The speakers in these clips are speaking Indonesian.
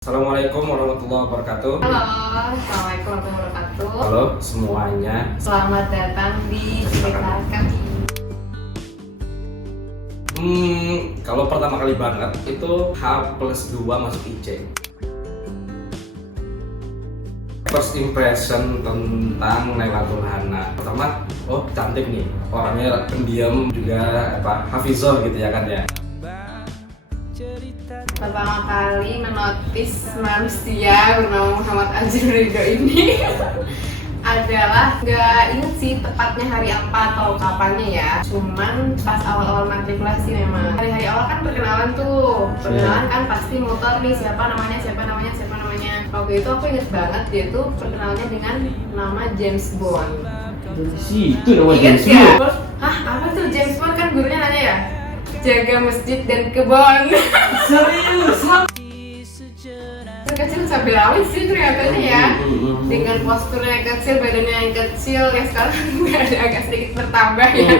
Assalamualaikum warahmatullahi wabarakatuh. Halo, assalamualaikum warahmatullahi wabarakatuh. Halo semuanya. Selamat datang di cerita kami. Kalau pertama kali banget itu H+2 masuk IC. First impression tentang Nailatul Hana. Pertama, oh cantik nih, orangnya pendiam juga hafizah gitu ya kan ya. Pertama kali menotis manusia bernama Muhammad Azhar Ridho ini adalah nggak inget sih tepatnya hari apa atau kapannya ya. Cuman pas awal-awal matrikulasi memang hari-hari awal kan perkenalan tuh. Perkenalan kan pasti motor nih siapa namanya. Waktu itu aku inget banget dia tuh perkenalannya dengan nama James Bond. Itu nama Ingat James nggak? Bond. Hah, apa tuh James Bond? Kan gurunya nanya ya, jaga masjid dan kebon. Serius? Kecil cabai rawit sih kelihatannya ya, dengan posturnya yang kecil, badannya yang kecil, ya sekarang agak sedikit bertambah ya.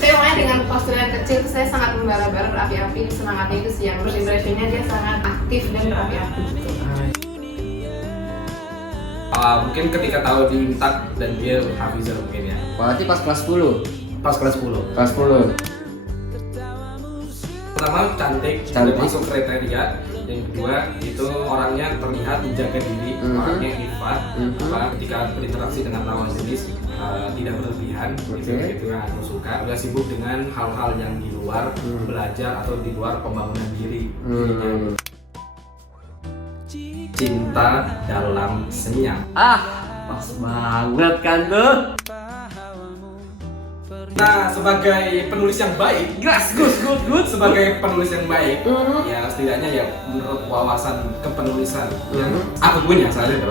Tapi makanya dengan postur yang kecil itu saya sangat membara-bara, berapi-api, semangatnya itu sih yang first impressionnya dia sangat aktif dan berapi-api gitu. Mungkin ketika tahu di Intak dan dia hafizah mungkin ya. Berarti pas kelas 10? Pas kelas 10. Kelas 10. Pertama cantik, masuk kriteria. Yang kedua itu orangnya terlihat menjaga diri, orangnya iffah, ketika berinteraksi dengan lawan jenis tidak berlebihan, itu yang aku suka. Udah sibuk dengan hal-hal yang di luar belajar atau di luar pembangunan diri. Cinta dalam senyap. Pas banget kan tuh. Nah, sebagai penulis yang baik, good. Sebagai penulis yang baik, ya setidaknya ya menurut wawasan kepenulisan yang aku punya saat itu,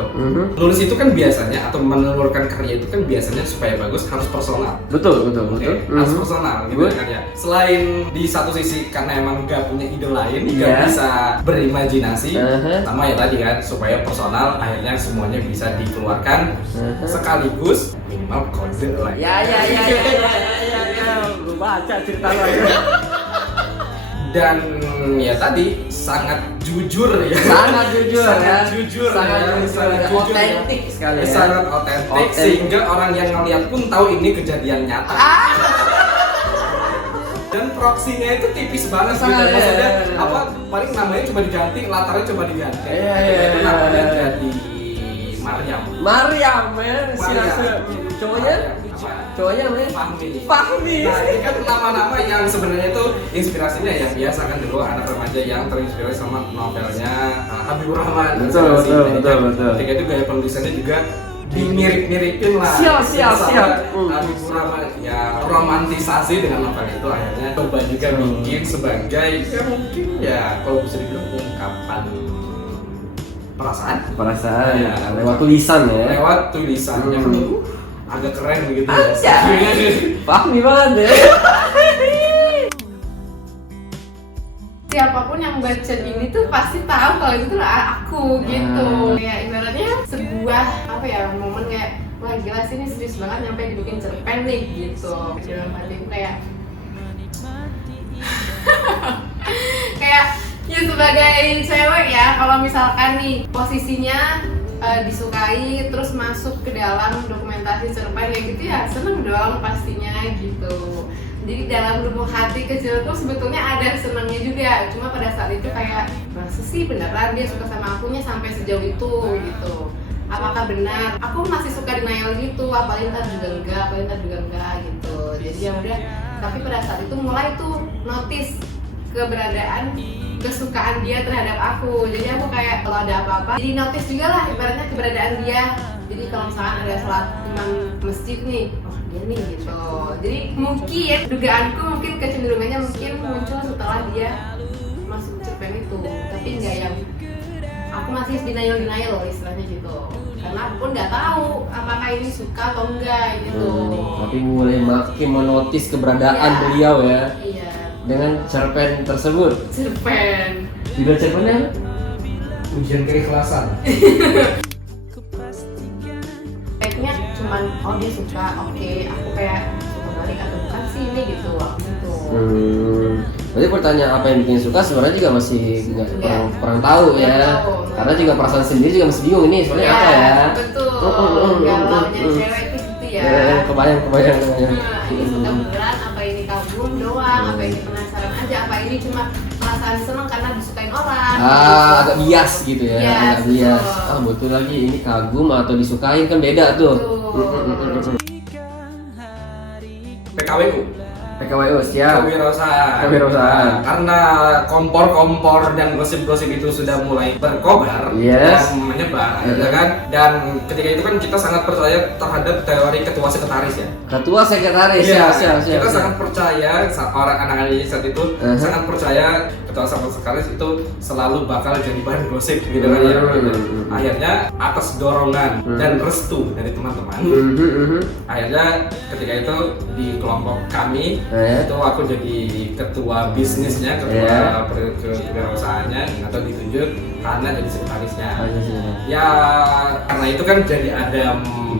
penulis itu kan biasanya atau menelurkan karya itu kan biasanya supaya bagus harus personal. Betul. Harus personal gitu kan ya. Selain di satu sisi karena emang nggak punya ide lain, nggak bisa berimajinasi, sama ya tadi kan supaya personal, akhirnya semuanya bisa dikeluarkan sekaligus minimal kode lah. Ya. Lu baca cerita lo. Dan ya tadi sangat jujur ya. Sangat jujur. Otentik sekali ya. Sangat otentik sehingga orang yang ngeliat pun tahu ini kejadian nyata. Dan proksinya itu tipis banget gitu. Maksudnya paling namanya cuma diganti, latarnya cuma diganti. Itu namanya jadi Maryam ya. Cowoknya Fahmi. Nah, ini kan nama-nama yang sebenarnya itu inspirasinya ya biasa kan dulu anak remaja yang terinspirasi sama novelnya Habibur Rahman. Betul. Ketika itu gaya penulisannya juga dimirip-miripin lah. Siap. Habibur Rahman ya romantisasi dengan novel itu, akhirnya coba juga bikin sebagai ya mungkin ya kalau bisa dibilang ungkapan perasaan Ya, lewat tulisan ya. Lewat tulisannya agak keren begitu ya. Fahmi banget ya. Siapapun yang baca ini tuh pasti tahu kalau itu tuh aku gitu. Kayak ibaratnya sebuah momen kayak wah gila sih ini serius banget nyampe dibikin cerpen nih gitu. Dalam hatiku kayak kayak ya sebagai cewek ya, kalau misalkan nih posisinya disukai terus masuk ke dalam dokumentasi cerpen kayak gitu ya seneng dong pastinya gitu. Jadi dalam lubuk hati kecilku sebetulnya ada senangnya juga, cuma pada saat itu kayak masa sih beneran dia suka sama akunya sampai sejauh itu gitu. Apakah benar? Aku masih suka denial gitu, apalagi ntar juga enggak gitu. Jadi ya udah, tapi pada saat itu mulai tuh notice keberadaan kesukaan dia terhadap aku. Jadi aku kayak kalau ada apa-apa jadi notice juga lah ibaratnya keberadaan dia. Jadi kalau misalkan ada sholat imam masjid nih, oh dia nih gitu. Jadi mungkin dugaanku mungkin kecenderungannya mungkin muncul setelah dia masuk cerpen itu. Tapi enggak yang aku masih denial loh istilahnya gitu. Karena aku pun nggak tahu apakah ini suka atau enggak gitu. Tapi mulai makin menotis keberadaan beliau ya. Iya. Dengan cerpen tersebut. Cerpen. Judul cerpennya? Ujian keikhlasan. Kayaknya cuman dia suka, oke, aku kayak suka balik atau bukan sih ini gitu. Berarti pertanyaan apa yang bikin suka sebenarnya juga masih kurang tahu ya. Karena juga perasaan sendiri juga masih bingung ini sebenarnya apa ya. Betul. Galaunya cewek itu gitu ya. Kebayang. Nah, ini sudah beneran apa ini kagum doang, apa ini penasaran aja, apa ini cuma perasaan senang karena disukain orang. Agak bias gitu ya, Yes, agak bias. betul. Betul lagi ini kagum atau disukain kan beda tuh. Betul. PKWU. PKWU siap. Kewirausahaan. Kewirausahaan. Karena kompor-kompor dan gosip-gosip itu sudah mulai berkobar Yes. dan menyebar, ya kan? Dan ketika itu kan kita sangat percaya terhadap teori ketua sekretaris ya. Ketua sekretaris Iya, siap. kita sangat percaya orang anak-anak saat itu sangat percaya ketua sekretaris itu selalu bakal jadi bahan gosip gitu kan ya. Akhirnya atas dorongan dan restu dari teman-teman, akhirnya ketika itu di kelompok kami itu aku jadi ketua bisnisnya, ketua kewirausahaannya atau ditunjuk karena jadi sekretarisnya. Ya karena itu kan jadi ada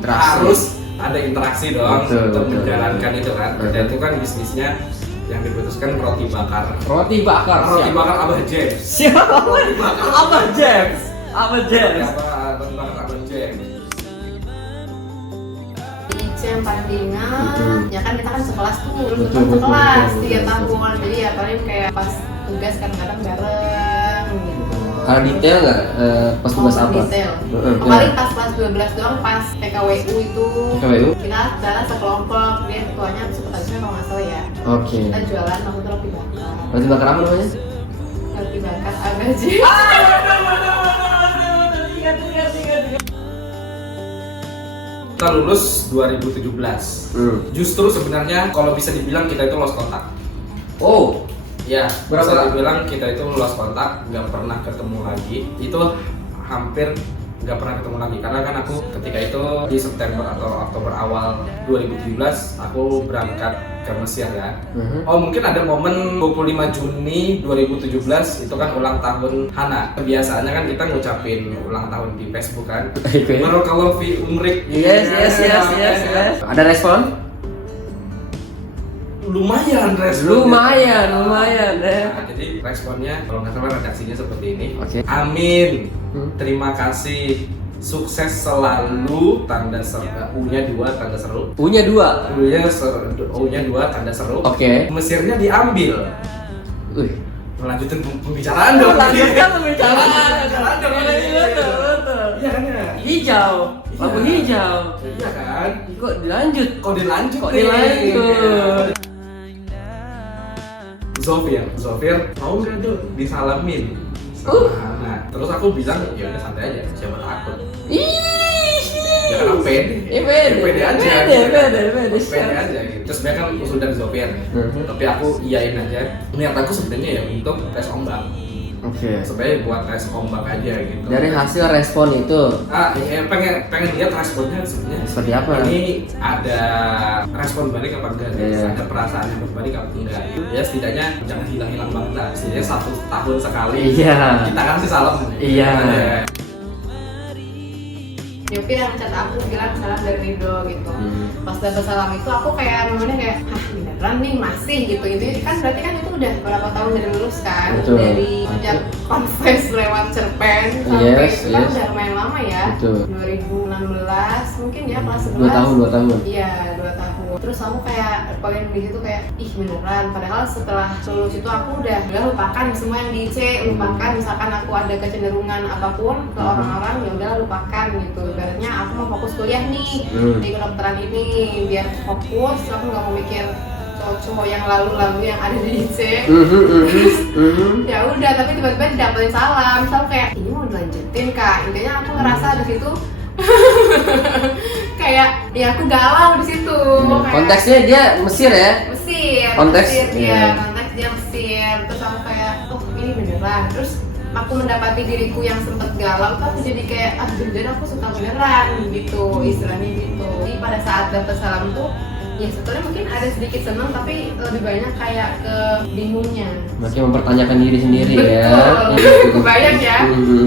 harus ada interaksi dong untuk menjalankan itu kan. Dan itu kan bisnisnya yang diputuskan roti bakar. Roti bakar Abah James. siap. Abah James. Roti bakar Abah James. Yang paling diingat, ya kan kita kan sekelas tuh, dulu Betul, kan sekelas betul. 3 tahun, jadi ya paling kayak pas tugas kadang-kadang bareng gitu. Ada detail nggak pas tugas apa? Detail. Paling pas kelas 12 doang, pas PKWU itu PKWU? kita jalan sekelompok, dia ketuanya sekretarisnya kalau nggak salah ya. Oke. Kita jualan maksudnya roti bakar. Roti bakar apa namanya? Roti bakar Abah James. Kita lulus 2017. Justru sebenarnya kalau bisa dibilang kita itu lost kontak. Oh, Ya, Berapa? bisa dibilang kita itu lost kontak, nggak pernah ketemu lagi. Itu hampir nggak pernah ketemu lagi karena kan aku ketika itu di September atau Oktober awal 2017 aku berangkat ke Mesir ya. Oh mungkin ada momen 25 Juni 2017 itu kan ulang tahun Hana. Biasanya kan kita ngucapin ulang tahun di Facebook kan. Barakallahu fi umrik. Yes. Ada respon? Lumayan responnya. Lumayan deh. Nah, jadi responnya kalau nggak salah redaksinya seperti ini. Oke. Amin. Terima kasih. Sukses selalu tanda seru. U-nya 2 tanda seru. U-nya 2. U-nya 2 tanda seru. Oke. Mesirnya diambil. Wih. Melanjutin pembicaraan dong. Lanjutkan pembicaraan. Pembicaraan dong. Betul. Iya kan ya? Hijau. Lampu hijau. Iya kan? Kok dilanjut? Kok dilanjut? Kok nih? dilanjut? Zofir mau nggak tuh disalamin sama Hana? Terus aku bilang ya udah santai aja, siapa takut. Ya kan aku pede. Pede aja. Pede aja gitu. Terus dia kan usul dari Zofir, tapi aku iyain aja. Niat aku sebenarnya ya untuk tes ombak. Oke. Sebenarnya buat tes ombak aja gitu. Dari hasil respon itu pengen lihat responnya sebenarnya seperti apa? ini ada respon balik apa enggak, Iya. ada perasaan yang berbalik apa enggak. Ya setidaknya jangan hilang-hilang banget lah, setidaknya 1 tahun sekali Iya. kita kasih salam. Iya. Yopi yang chat aku bilang salam dari Rido gitu. Pas dapet salam itu aku kayak momennya kayak beneran nih masih gitu. Itu kan berarti kan itu udah berapa tahun dari lulus kan. Betul. Dari sejak confess lewat cerpen sampai itu kan udah lumayan lama ya. Betul. 2016 mungkin ya kelas 11. 2 tahun. Iya 2 tahun. Terus aku kayak poin di situ kayak ih beneran. Padahal setelah lulus itu aku udah lupakan semua yang di IC, lupakan misalkan aku ada kecenderungan apapun ke orang-orang ya udah lupakan gitu. Ibaratnya aku mau fokus kuliah nih di kedokteran ini biar fokus, aku nggak mau mikir cowok-cowok yang lalu-lalu yang ada di IC. Ya udah, tapi tiba-tiba didapetin salam, misal kayak ini mau dilanjutin kak. Intinya aku ngerasa di situ kayak ya aku galau di situ. Kayak Konteksnya dia Mesir ya? Mesir, Konteks? Mesir, Iya. konteks dia Mesir. Terus aku kayak, oh ini beneran. Terus aku mendapati diriku yang sempet galau tuh aku jadi kayak, bener aku suka beneran gitu, istilahnya gitu. Jadi pada saat dapet salam tuh, ya sebetulnya mungkin ada sedikit seneng tapi lebih banyak kayak ke bingungnya. Masih mempertanyakan diri sendiri ya. Betul, kebayang ya.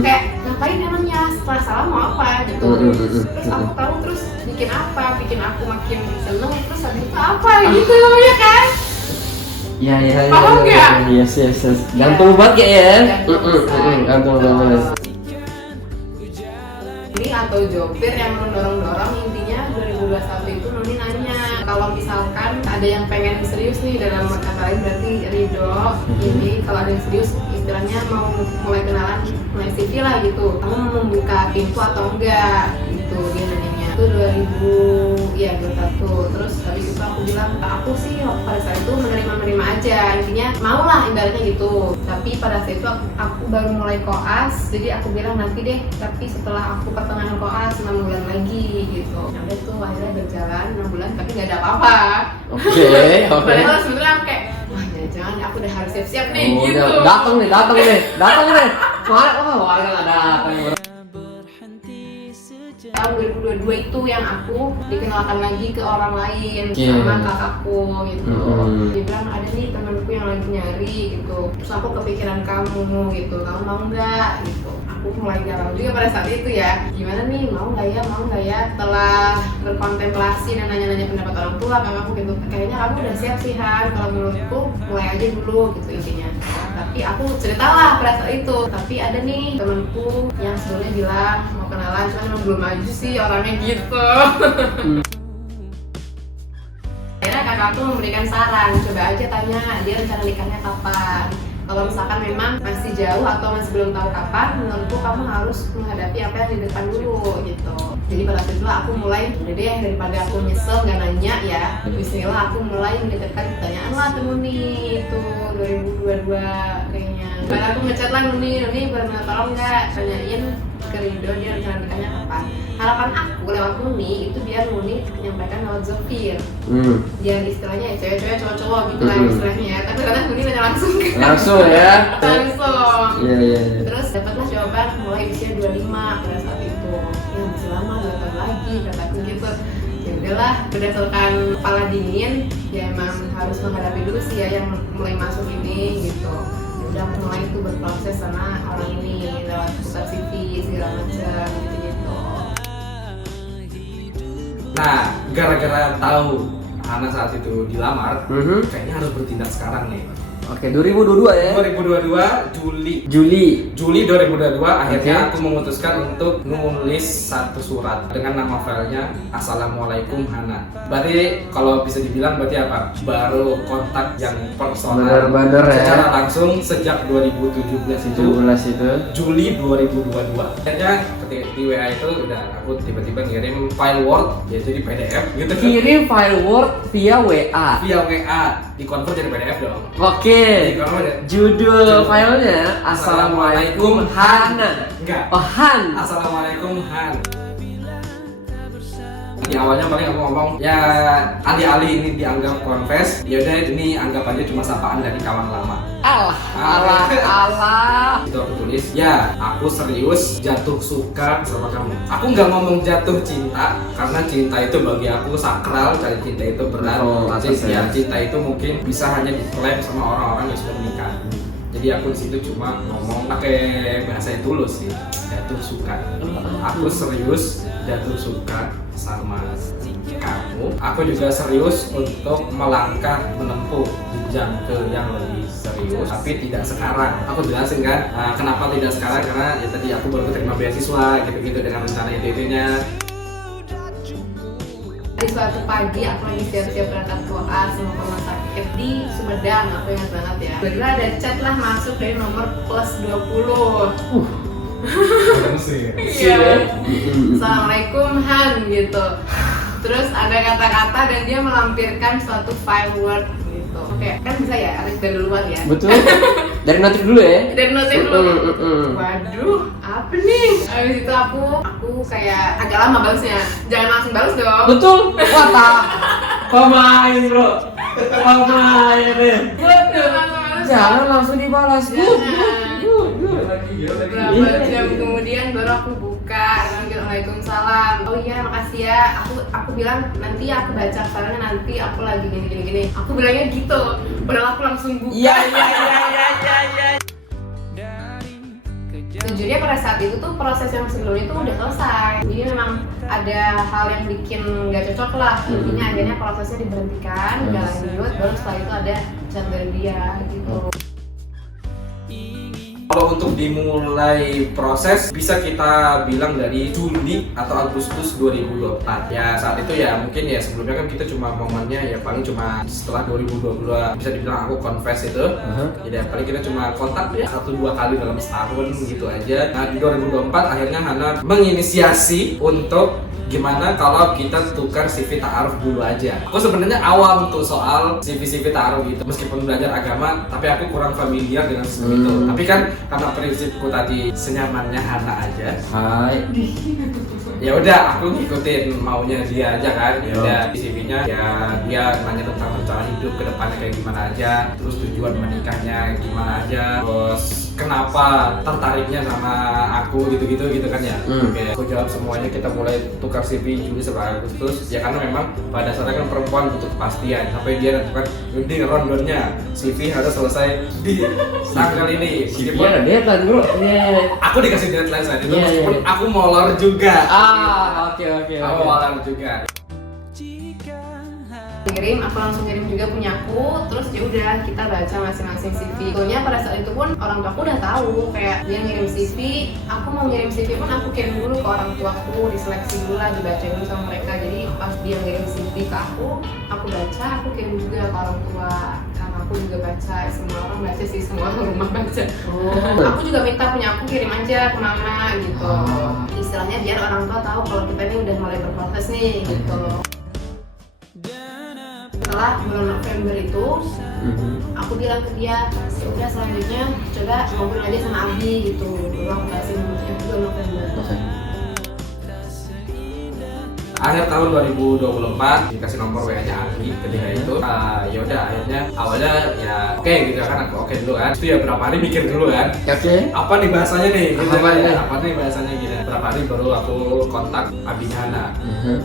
Kayak ngapain emangnya setelah salam mau apa gitu. Terus aku tahu terus bikin apa, bikin aku makin seneng. Terus habis itu apa gitu ya kan? Ya. Paham nggak? Yes. Gantung banget ya. Gantung Gantung banget. ini atau Jopir yang mendorong-dorong. Intinya 2021 itu Nuni nanya kalau misalkan ada yang pengen serius nih, dalam kata lain berarti Ridho ini kalau ada yang serius istilahnya mau mulai kenalan, mulai CV lah gitu, kamu mau membuka pintu atau enggak gitu, dia nanyanya itu 2021. Terus habis itu aku bilang aku sih pada saat itu menerima aja, intinya mau lah ibaratnya gitu. Tapi pada saat itu aku baru mulai koas, jadi aku bilang nanti deh, tapi setelah aku pertengahan koas 6 bulan lagi gitu. Nah itu akhirnya berjalan 6 bulan tapi nggak ada apa-apa. Oke. Padahal sebenarnya aku kayak wah jangan aku udah harus siap-siap nih gitu. Datang nih. Wah, nggak datang. Tahun 2022 itu yang aku dikenalkan lagi ke orang lain sama kakakku gitu. Dia bilang ada nih temanku yang lagi nyari gitu. Terus aku kepikiran kamu gitu. Kamu mau nggak gitu. Aku mulai galau juga pada saat itu ya. Gimana nih, mau nggak ya? Setelah berkontemplasi dan nanya-nanya pendapat orang tua, kakakku gitu. Kayaknya kamu udah siap sih Han. Kalau menurutku mulai aja dulu gitu intinya. Tapi aku ceritalah pada saat itu. Tapi ada nih temanku yang sebelumnya bilang mau kenalan, cuman emang belum maju sih orangnya gitu. Akhirnya kakakku memberikan saran, coba aja tanya dia rencana nikahnya kapan. Kalau misalkan memang masih jauh atau masih belum tahu kapan, menurutku kamu harus menghadapi apa yang di depan dulu gitu. Jadi pada saat itu aku mulai, udah deh daripada aku nyesel nggak nanya ya, bismillah aku mulai mendekatkan pertanyaan lah ke Nuni itu 2022 kayaknya. Baru aku ngechat lah Nuni benar-benar tolong nggak tanyain ke Ridho dia rencana nikahnya kapan. Harapan aku lewat Nuni itu biar Nuni menyampaikan lewat Jopir. Biar istilahnya cewek-cewek cowok-cowok gitu lah istilahnya ya. Tapi kadang Nuni nanya langsung ya. langsung. Iya. Terus dapatlah jawaban mulai usia 25 pada saat itu. Ya masih lama 2 tahun lagi kataku gitu. Ya udahlah, berdasarkan kepala dingin ya emang harus menghadapi dulu sih ya yang mulai masuk ini gitu. Udah mulai itu berproses sama orang ini lewat putar CV segala macam gitu. Nah, gara-gara tahu Hana saat itu dilamar, kayaknya harus bertindak sekarang nih. Oke, 2022 ya. 2022 Juli 2022 akhirnya aku memutuskan untuk nulis satu surat dengan nama filenya Assalamualaikum Hana. Berarti kalau bisa dibilang berarti apa? Baru kontak yang personal Bener-bener ya. secara langsung sejak 2017 itu. Juli 2022. Akhirnya ketika di WA itu udah aku tiba-tiba ngirim file Word ya jadi PDF gitu. Kirim file Word via WA. Di-convert jadi PDF dong. Oke. Judul filenya Assalamualaikum Hana. Enggak. Oh Han. Assalamualaikum Han. Di awalnya paling aku ngomong ya alih-alih ini dianggap confess, ya udah ini anggap aja cuma sapaan dari kawan lama. Allah. Itu aku tulis, ya aku serius jatuh suka sama kamu. Aku nggak ngomong jatuh cinta karena cinta itu bagi aku sakral, cari cinta itu berat. Cinta itu mungkin bisa hanya diklaim sama orang-orang yang sudah menikah. Jadi aku di situ cuma ngomong pakai bahasa yang tulus sih, jatuh suka. Aku serius jatuh suka sama kamu. Aku juga serius untuk melangkah menempuh jenjang ke yang lebih serius, tapi tidak sekarang. Aku jelasin kan, kenapa tidak sekarang, karena ya tadi aku baru terima beasiswa gitu-gitu dengan rencana itu-itunya. Di suatu pagi aku lagi siap-siap berangkat koas sama rumah sakit di Sumedang, aku ingat banget ya. Tiba-tiba ada chat lah masuk dari nomor plus 20. Iya. Assalamualaikum Han gitu. Terus ada kata-kata dan dia melampirkan suatu file Word gitu. Oke, kan bisa ya Arif dari luar ya. Betul. Dari notif dulu ya. Dari notif dulu. Waduh, apa nih? Habis itu aku kayak agak lama balasnya. Jangan langsung balas dong. Betul. Wah, pemain bro. Jangan langsung dibalas. Berapa jam kemudian baru aku buka, Waalaikumsalam. Oh iya makasih ya. Aku bilang nanti aku baca soalnya nanti aku lagi gini. Aku bilangnya gitu. Padahal aku langsung buka. Iya. Sejujurnya pada saat itu tuh proses yang sebelumnya itu udah selesai. Jadi memang ada hal yang bikin nggak cocok lah. Intinya akhirnya prosesnya diberhentikan, nggak lanjut. Baru setelah itu ada chat dari dia gitu. Kalau untuk dimulai proses bisa kita bilang dari Juli atau Agustus 2024. Ya saat itu ya mungkin ya sebelumnya kan kita cuma momennya ya paling cuma setelah 2022 bisa dibilang aku confess itu. Jadi ya, paling kita cuma kontak ya 1-2 kali dalam setahun gitu aja. Nah di 2024 akhirnya Hana menginisiasi untuk gimana kalau kita tukar CV ta'aruf dulu aja. Aku sebenarnya awam tuh soal CV ta'aruf gitu. Meskipun belajar agama, tapi aku kurang familiar dengan sistem itu. Tapi kan karena prinsipku tadi senyamannya Hana aja. Hai. Ya udah, aku ngikutin maunya dia aja kan. Ya udah di CV-nya ya dia nanya tentang rencana hidup ke depannya kayak gimana aja, terus tujuan menikahnya gimana aja, terus kenapa tertariknya sama aku gitu kan ya. Oke, aku jawab semuanya, kita mulai tukar CV Juli sampai Agustus. Ya karena memang pada dasarnya kan perempuan butuh kepastian. Sampai dia nentukan di rondonnya CV harus selesai di tanggal ini. CV ada deadline bro. Aku dikasih deadline saat itu meskipun aku molor juga. Oke. Aku molor juga. Ngirim, aku langsung ngirim juga punya aku, terus ya udah kita baca masing-masing CV. Soalnya pada saat itu pun orang tua aku udah tahu kayak dia ngirim CV, aku mau ngirim CV pun aku kirim dulu ke orang tuaku, diseleksi dulu lah, dibaca dulu sama mereka. Jadi pas dia ngirim CV ke aku baca, aku kirim juga ke orang tua. Karena aku juga baca, semua orang baca sih, semua rumah baca. Aku juga minta punya aku kirim aja ke mama gitu. Istilahnya biar orang tua tahu kalau kita ini udah mulai berproses nih gitu. Setelah bulan November itu, aku bilang ke dia, ya udah selanjutnya coba ngobrol aja sama Abi gitu. Dulu aku kasih nomornya bulan November. Akhir tahun 2024 dikasih nomor WA-nya Abi ketika itu. Ya udah akhirnya awalnya ya oke gitu kan, aku oke dulu kan. Itu ya berapa hari mikir dulu kan. Oke. Apa nih bahasanya nih? Gitu Apa kan, nih? Apa nih bahasanya gini. Berapa hari baru aku kontak Abinya Hana.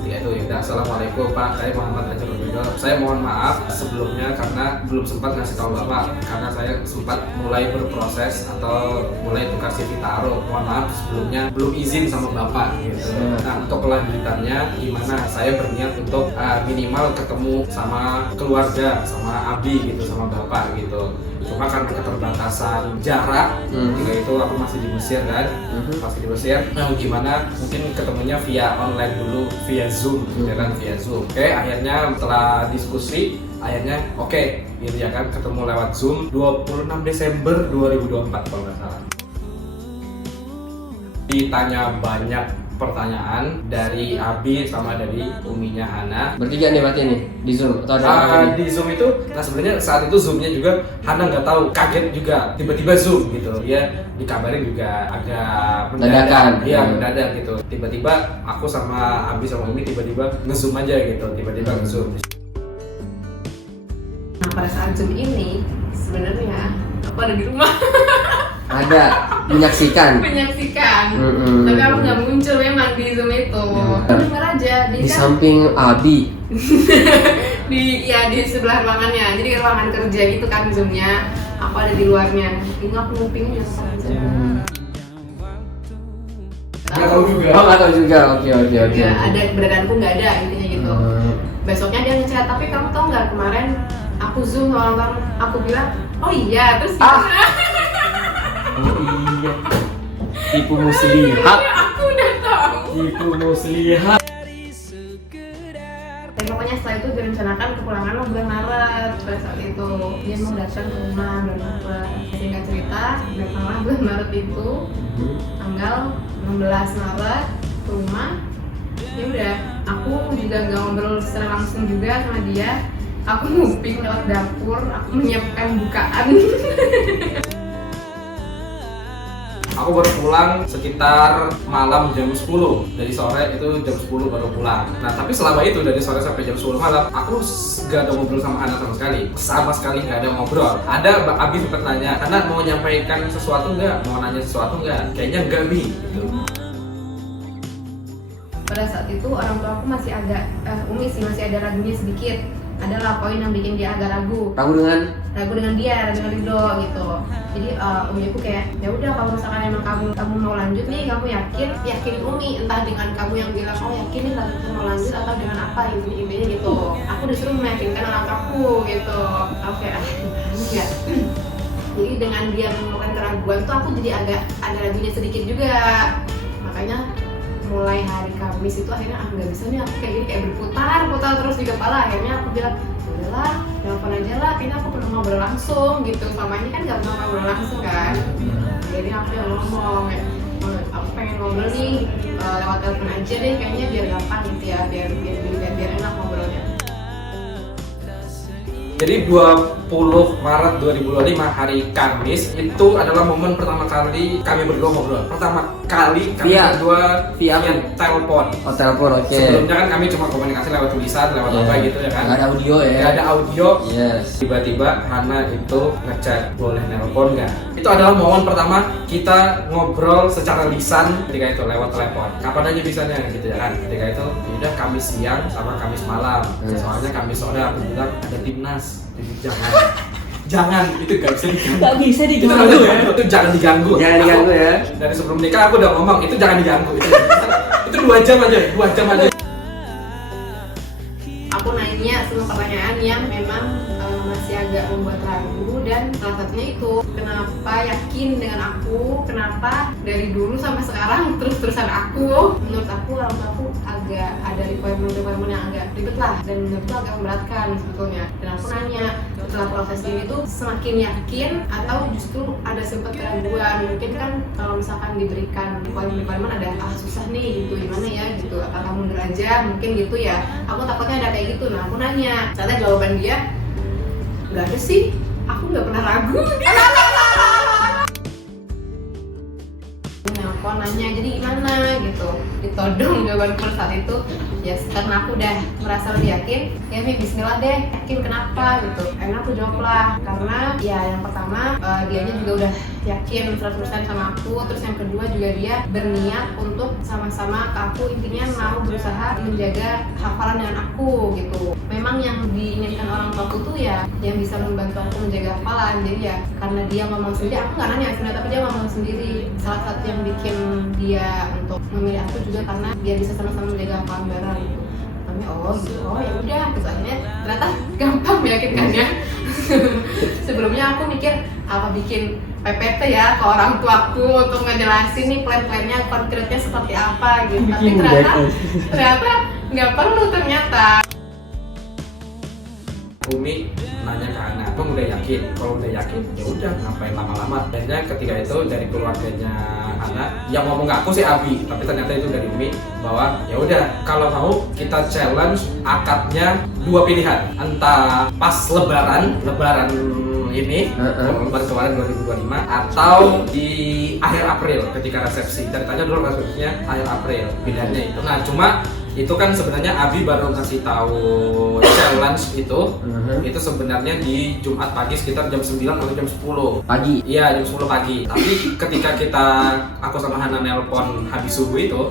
Ya itu ya udah, assalamualaikum Pak, saya Muhammad Hajar Rubido. Saya mohon maaf sebelumnya karena belum sempat ngasih tahu Bapak karena saya sempat mulai berproses atau mulai tukar CV ta'aruf. Mohon maaf sebelumnya belum izin sama Bapak gitu. Nah untuk kelanjutannya gimana, saya berniat untuk minimal ketemu sama keluarga, sama Abi gitu, sama Bapak gitu. Cuma karena keterbatasan jarak, ketika itu aku masih di Mesir kan, masih di Mesir. Nah gimana, mungkin ketemunya via online dulu, via Zoom, ya kan, via Zoom. Oke, akhirnya setelah diskusi, akhirnya oke, gitu ya kan, ketemu lewat Zoom 26 Desember 2024 kalau nggak salah. Ditanya banyak pertanyaan dari Abi sama dari uminya Hana. Bertiga nih berarti nih di Zoom atau ada di Zoom itu, nah sebenarnya saat itu Zoomnya juga Hana nggak tahu, kaget juga tiba-tiba Zoom gitu ya, dikabarin juga agak mendadak, iya mendadak gitu. Tiba-tiba aku sama Abi sama Umi tiba-tiba nge-Zoom aja gitu, tiba-tiba nge-Zoom. Nah pada saat Zoom ini sebenarnya aku ada di rumah. ada menyaksikan. Tapi aku nggak muncul memang di Zoom itu. Dengar aja di samping Abi. di sebelah ruangannya. Jadi ruangan kerja gitu kan Zoomnya. Aku ada di luarnya. Ini aku nguping aja. Nggak tahu juga. Nggak tahu juga. Oke. Ya, ada keberadaanku nggak ada intinya gitu. Besoknya dia ngechat, tapi kamu tahu nggak kemarin aku Zoom sama orang, aku bilang, oh iya, terus oh iya, tipu muslihat. Aku udah tahu. Tipu muslihat. Dan pokoknya setelah itu direncanakan kepulangan lo bulan Maret. Pada saat itu dia mau datang ke rumah bulan Maret. Singkat cerita, datanglah bulan Maret itu tanggal 16 Maret ke rumah. Ya udah, aku juga nggak ngobrol secara langsung juga sama dia. Aku nguping lewat dapur, aku menyiapkan bukaan. Aku baru pulang sekitar malam jam 10. Dari sore itu jam 10 baru pulang. Nah tapi selama itu dari sore sampai jam 10 malam aku gak ada ngobrol sama Hana sama sekali. Sama sekali gak ada ngobrol. Ada Abi sempat nanya, Hana mau nyampaikan sesuatu nggak? Mau nanya sesuatu nggak? Kayaknya enggak Bi gitu. Pada saat itu orang tua aku masih agak Umi sih masih ada ragunya sedikit. Adalah poin yang bikin dia agak ragu. Ragu dengan Dia, ragu dengan Ridho gitu. Jadi Umi aku kayak, ya udah kalau misalkan emang kamu mau lanjut nih, kamu yakin Umi, entah dengan kamu yang bilang oh yakin nih mau lanjut atau dengan apa intinya gitu. Aku disuruh meyakinkan orang tuaku gitu. Oke, enggak. Jadi dengan dia mengeluarkan keraguan tuh aku jadi agak ada ragunya sedikit juga. Makanya mulai hari Kamis itu akhirnya nggak bisa nih, aku kayak gini kayak berputar terus di kepala. Akhirnya aku bilang udahlah, telepon aja lah, kayaknya aku pernah ngobrol langsung gitu. Selama ini kan nggak pernah ngobrol langsung kan. Jadi aku yang ngomong aku pengen ngobrol nih lewat telepon aja deh, kayaknya biar gampang gitu ya, biar enak ngobrolnya. Jadi 20 Maret 2025 hari Kamis itu adalah momen pertama kali kami berdua ngobrol. Pertama kali kami berdua via telepon. Oh, telepon, oke. Sebelumnya kan kami cuma komunikasi lewat tulisan, lewat apa gitu ya kan. Nggak ada audio ya. Nggak ada audio. Yes. Tiba-tiba Hana itu ngechat, boleh nelpon nggak? Itu adalah momen pertama kita ngobrol secara lisan ketika itu lewat telepon. Kapan aja bisanya gitu ya kan. Ketika itu udah Kamis siang sama Kamis malam. Soalnya Kamis sore aku bilang ada timnas. Jadi jangan itu gak bisa diganggu. Gak bisa Itu jangan diganggu. Jangan diganggu ya. Dari sebelum nikah aku udah ngomong itu jangan diganggu. Itu 2 jam aja. Aku nanya semua pertanyaan yang memang masih agak membuat ragu, dan salah satunya itu kenapa yakin dengan aku, kenapa dari dulu sampai sekarang terus-terusan aku. Menurut aku orang tua aku agak ada requirement yang agak ribet lah, dan menurutku agak memberatkan sebetulnya. Dan aku nanya setelah proses ini tuh semakin yakin atau justru ada sempat keraguan. Mungkin kan kalau misalkan diberikan requirement ada susah nih gitu, gimana ya gitu, apakah mundur aja mungkin gitu ya. Aku takutnya ada kayak gitu. Nah aku nanya, ternyata jawaban dia nggak ada sih, aku nggak pernah ragu. Nelfon nanya jadi gimana gitu, ditodong jawaban pada saat itu. Ya karena aku udah merasa lebih yakin, ya Mi bismillah deh, yakin kenapa gitu. Karena aku jawab lah, karena ya yang pertama dianya juga udah yakin 100% sama aku. Terus yang kedua juga dia berniat untuk sama-sama ke aku, intinya mau berusaha menjaga hafalan dengan aku gitu. Memang yang diinginkan orang tuaku tuh ya yang bisa membantu aku menjaga hafalan. Jadi ya karena dia ngomong sendiri, aku nggak nanya sebenarnya, tapi dia ngomong sendiri. Salah satu yang bikin dia untuk memilih aku juga karena dia bisa sama-sama menjaga hafalan bareng gitu. Kami oh ya udah, terus akhirnya ternyata gampang meyakinkannya. Sebelumnya aku mikir apa bikin PPT ya ke orang tuaku untuk ngejelasin nih plan-plannya konkretnya seperti apa gitu. Tapi ternyata nggak perlu ternyata. Umi nanya ke Hana, kamu udah yakin? Kalau udah yakin, ya udah ngapain lama-lama. Akhirnya ketika itu dari keluarganya Hana, yang ngomong ke aku sih Abi, tapi ternyata itu dari Umi bahwa ya udah kalau mau kita challenge akadnya 2 pilihan, entah pas lebaran ini, lebaran kemarin 2025, atau di akhir April ketika resepsi. Ceritanya dulu resepsinya akhir April, pilihannya itu. Nah cuma itu kan sebenarnya Abi baru ngasih tahu challenge itu sebenarnya di Jumat pagi sekitar jam 9 atau jam 10 pagi. Iya, jam 10 pagi. Tapi ketika aku sama Hana nelpon habis subuh itu,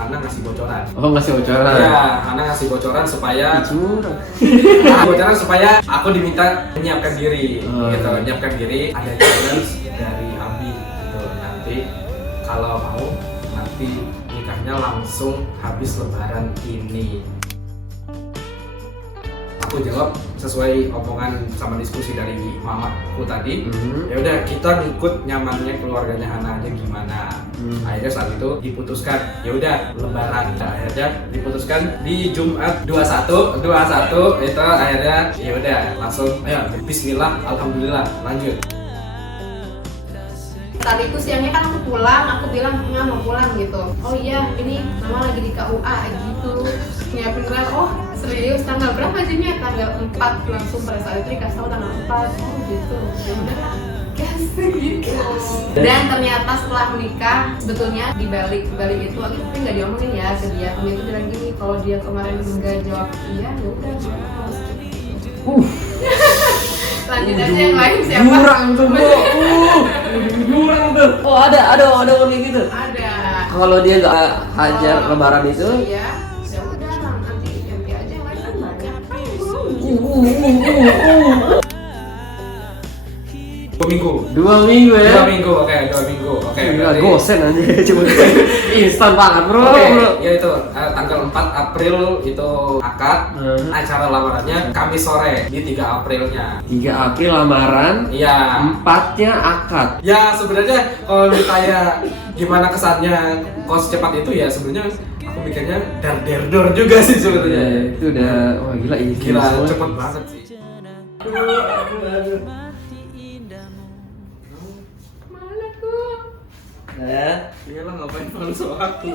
Hana ngasih bocoran. Oh, ngasih bocoran. Iya, Hana ngasih bocoran supaya aku diminta menyiapkan diri gitu, menyiapkan diri ada challenge dari Abi gitu. Nanti kalau mau nanti nikahnya langsung habis lebaran ini. Aku jawab sesuai omongan sama diskusi dari mamaku tadi. Ya udah kita ngikut nyamannya keluarganya Hana aja gimana. Akhirnya saat itu diputuskan ya udah lebaran. Akhirnya diputuskan di Jumat 21 itu akhirnya ya udah langsung ayo bismillah alhamdulillah lanjut. Saat itu siangnya kan aku pulang, aku bilang nggak mau pulang gitu. Oh iya, ini mama lagi di KUA gitu. Ya beneran, oh serius tanggal berapa aja? Tanggal 4 langsung pada saat itu dikasih tahu tanggal 4. Oh gitu. Ya udah gas gitu. Dan ternyata setelah menikah sebetulnya di balik itu tapi nggak diomongin ya ke dia. Dia itu bilang gini, kalau dia kemarin nggak jawab iya, ya udah. Lanjut aja yang lain siapa? Jurang tuh, jurang tuh. Oh ada orang gitu. Ada. Kalau dia nggak hajar lebaran itu, iya, ya udah nanti aja yang lain kan banyak. minggu. 2 minggu ya? 2 minggu, oke, 2 minggu. Oke, Gila, berarti- gosen aja cuma instan banget bro. Oke, bro. ya itu tanggal 4 April itu akad. Acara lamarannya Kamis sore di 3 Aprilnya. 3 April lamaran, Iya. 4-nya akad. Ya sebenarnya kalau ditanya gimana kesannya kos cepat itu ya sebenarnya aku mikirnya dar-der-dor juga sih Ya, sebenarnya. itu udah wah gila ini Gila, semua. cepet banget sih. Mana tuh? Ya. Iyalah ngapain langsung aku.